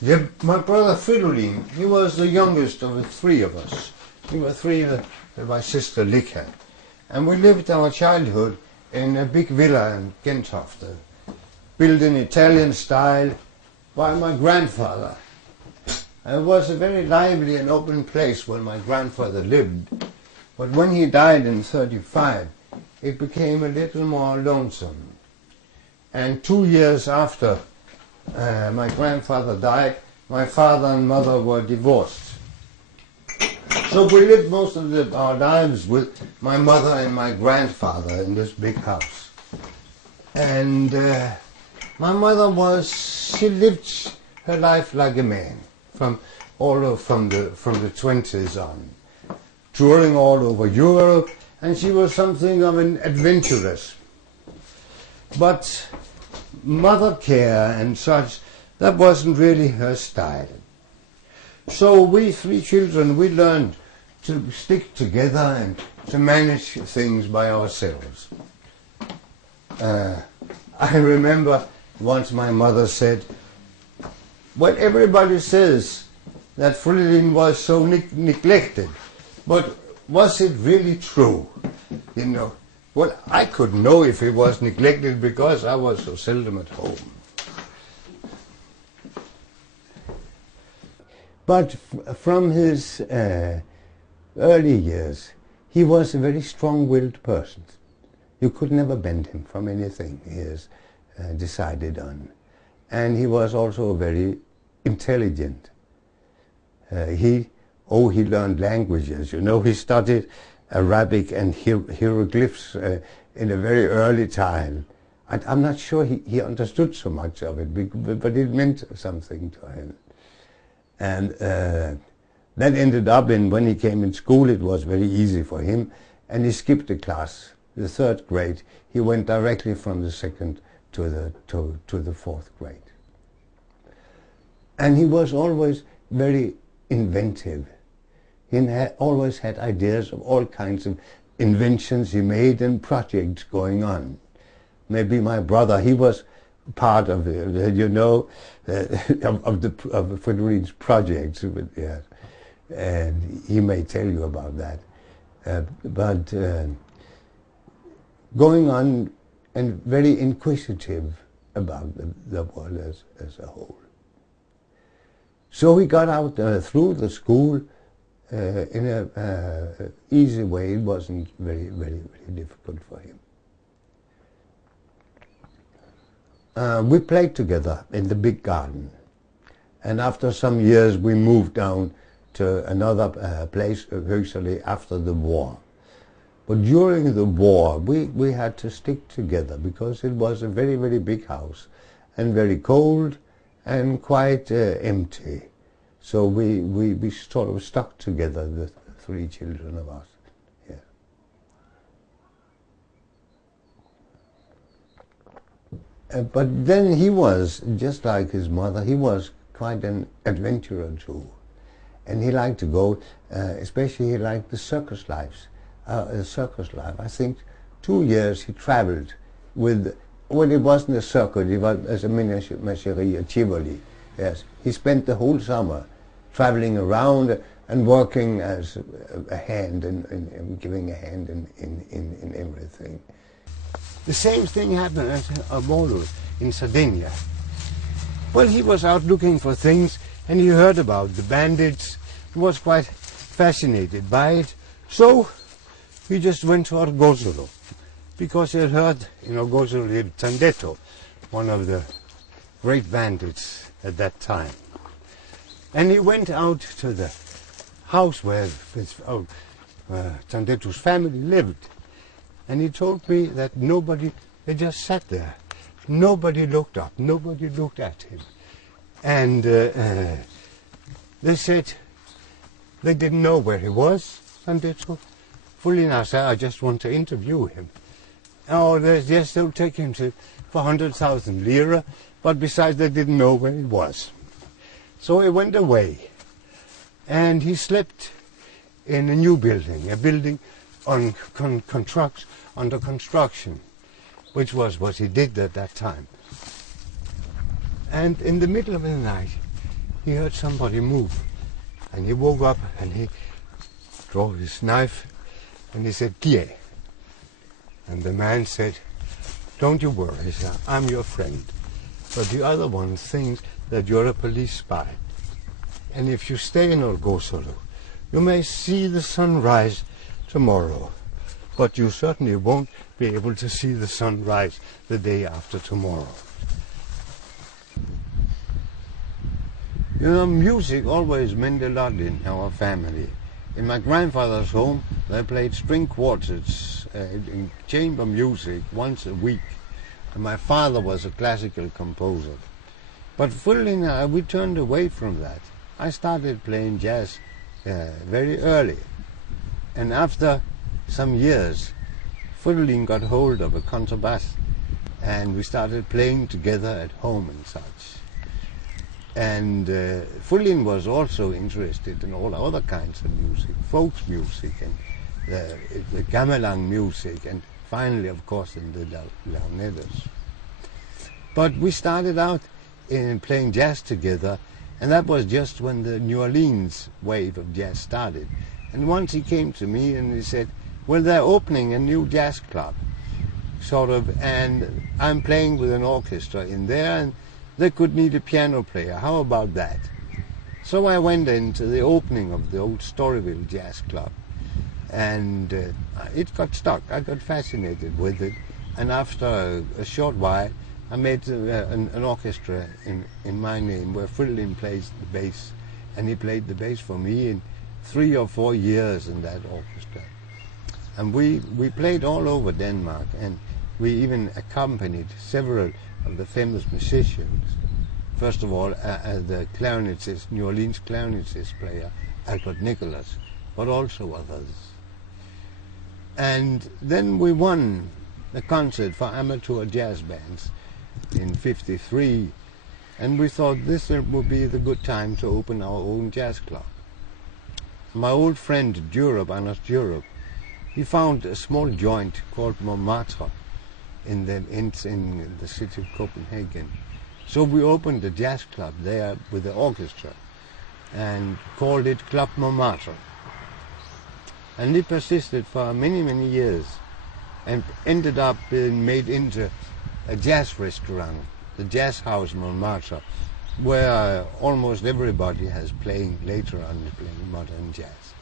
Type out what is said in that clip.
Yeah, my brother Fridolin, he was the youngest of the three of us. We were three with my sister Lika. And we lived our childhood in a big villa in Gentofte, built in Italian style by my grandfather. It was a very lively and open place where my grandfather lived. But when he died in 1935, it became a little more lonesome. And 2 years after my grandfather died, my father and mother were divorced. So we lived most of our lives with my mother and my grandfather in this big house. And my mother she lived her life like a man, from the 20s on, touring all over Europe, and she was something of an adventuress. But mother care and such, that wasn't really her style. So we three children, we learned to stick together and to manage things by ourselves. I remember once my mother said, well, everybody says that Fridolin was so neglected, but was it really true? You know, well, I could know if he was neglected because I was so seldom at home. But from his early years, he was a very strong-willed person. You could never bend him from anything he has decided on. And he was also very intelligent. He learned languages. You know, he studied Arabic and hieroglyphs in a very early time. I'm not sure he understood so much of it, but it meant something to him. And that ended up when he came in school, it was very easy for him, and he skipped a class, the 3rd grade. He went directly from the 2nd to the 4th grade. And he was always very inventive. He always had ideas of all kinds of inventions he made and projects going on. Maybe my brother, he was part of the, you know, of Fridolin's projects, yeah. And he may tell you about that. But going on and very inquisitive about the world as a whole. So he got out through the school in a easy way. It wasn't very difficult for him. We played together in the big garden, and after some years we moved down to another place, usually after the war. But during the war we had to stick together because it was a very big house and very cold and quite empty. So we sort of stuck together, the 3 children of us. But then he was, just like his mother, he was quite an adventurer too. And he liked to go, especially he liked the circus life. I think 2 years he traveled with, well, it wasn't a circus, it was as a menagerie, a Tivoli. Yes, he spent the whole summer traveling around and working as a hand and giving a hand in everything. The same thing happened at Molo in Sardinia. Well, he was out looking for things and he heard about the bandits. He was quite fascinated by it. So he just went to Argosolo because he had heard in Argosolo lived Tandetto, one of the great bandits at that time. And he went out to the house where Tandetto's family lived. And he told me that they just sat there. Nobody looked up, nobody looked at him. And they said they didn't know where he was. Tandetto Fulina said, I just want to interview him. Oh, yes, they'll take him for 100,000 lira, but besides they didn't know where he was. So he went away. And he slept in a new building, a building under construction, which was what he did at that time. And in the middle of the night, he heard somebody move. And he woke up and he drew his knife and he said, "Qui?" And the man said, "Don't you worry, sir, I'm your friend. But the other one thinks that you're a police spy. And if you stay in Orgosolo, you may see the sun rise tomorrow. But you certainly won't be able to see the sun rise the day after tomorrow." You know, music always meant a lot in our family. In my grandfather's home, they played string quartets in chamber music once a week. And my father was a classical composer. But Fridolin and I, we turned away from that. I started playing jazz very early. And after some years, Fridolin got hold of a contrabass and we started playing together at home and such. And Fridolin was also interested in all other kinds of music, folk music and the gamelan music, and finally, of course, in the launettes. But we started out in playing jazz together, and that was just when the New Orleans wave of jazz started. And once he came to me and he said, "Well, they're opening a new jazz club, sort of, and I'm playing with an orchestra in there, and they could need a piano player. How about that?" So I went into the opening of the old Storyville Jazz Club, and it got stuck. I got fascinated with it, and after a short while, I made an orchestra in my name where Fridolin plays the bass, and he played the bass for me in 3 or 4 years in that orchestra. And we played all over Denmark, and we even accompanied several of the famous musicians. First of all, the clarinetist, New Orleans clarinetist player, Albert Nicholas, but also others. And then we won a concert for amateur jazz bands in '53, and we thought this would be the good time to open our own jazz club. My old friend Anders Djurup, he found a small joint called Montmartre in the city of Copenhagen. So we opened a jazz club there with the orchestra and called it Club Montmartre. And it persisted for many, many years and ended up being made into a jazz restaurant, the Jazz House Montmartre, where almost everybody has playing later on playing modern jazz.